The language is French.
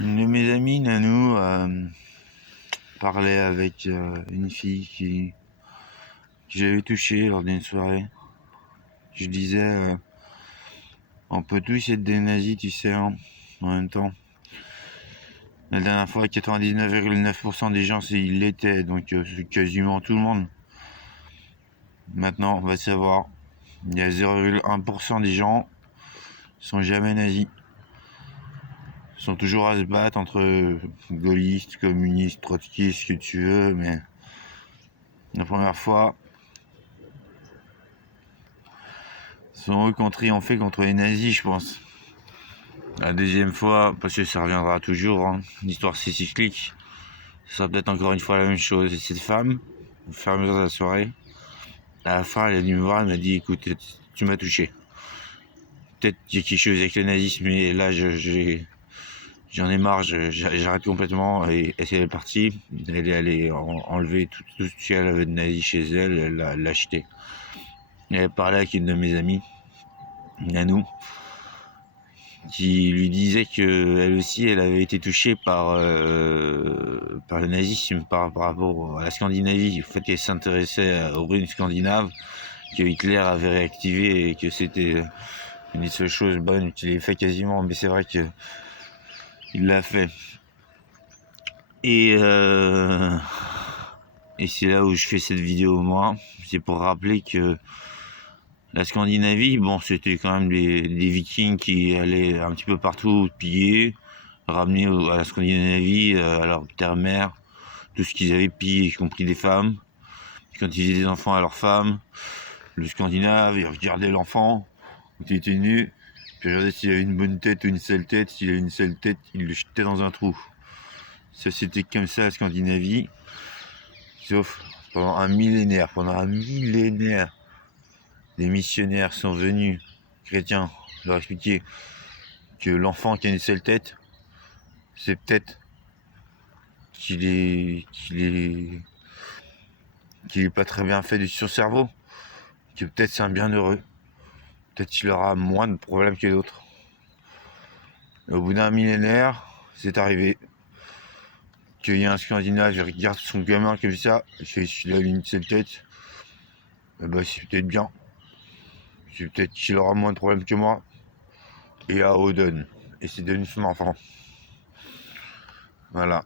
Une de mes amies, Nanou, parlait avec une fille que j'avais touchée lors d'une soirée. Je disais, on peut tous être des nazis, tu sais, hein, en même temps. La dernière fois, 99,9% des gens, ils l'étaient, donc c'est quasiment tout le monde. Maintenant, on va savoir, il y a 0,1% des gens qui sont jamais nazis. Ils sont toujours à se battre entre gaullistes, communistes, trotskistes, ce que tu veux, mais la première fois, sont eux qui ont triomphé contre les nazis, je pense. La deuxième fois, parce que ça reviendra toujours, hein, l'histoire c'est cyclique, ce sera peut-être encore une fois la même chose. Et cette femme, au fur et à mesure de la soirée, à la fin, elle est venue me voir, elle m'a dit, écoute, tu m'as touché. Peut-être qu'il y a quelque chose avec le nazisme, mais là, j'en ai marre, j'arrête complètement. Et elle est partie, elle est allée enlever tout ce qu'elle avait de nazi chez elle, elle l'a acheté. Elle parlait avec une de mes amies, Nanou, qui lui disait que elle aussi, elle avait été touchée par le nazisme, par rapport à la Scandinavie, au fait qu'elle s'intéressait aux ruines scandinaves, que Hitler avait réactivé et que c'était une des seules choses bonnes qu'il ait fait quasiment, mais c'est vrai que il l'a fait. Et c'est là où je fais cette vidéo, moi, c'est pour rappeler que la Scandinavie, bon, c'était quand même des Vikings qui allaient un petit peu partout piller, ramener à la Scandinavie, à leur terre-mère, tout ce qu'ils avaient pillé, y compris des femmes. Puis quand ils faisaient des enfants à leurs femmes, le Scandinave, il regardait l'enfant, quand il était nu, puis il regardait s'il avait une bonne tête ou une sale tête. S'il avait une sale tête, il le jetait dans un trou. Ça, c'était comme ça la Scandinavie, sauf pendant un millénaire. Pendant un millénaire, les missionnaires sont venus, chrétiens, leur expliquer que l'enfant qui a une seule tête, c'est peut-être qu'il est pas très bien fait de son cerveau, que peut-être c'est un bienheureux, peut-être qu'il aura moins de problèmes que d'autres. Au bout d'un millénaire, c'est arrivé qu'il y a un Scandinave, il regarde son gamin comme ça, il a une seule tête, c'est peut-être bien, c'est peut-être qu'il aura moins de problèmes que moi, et à Oden, et c'est devenu son enfant. Voilà.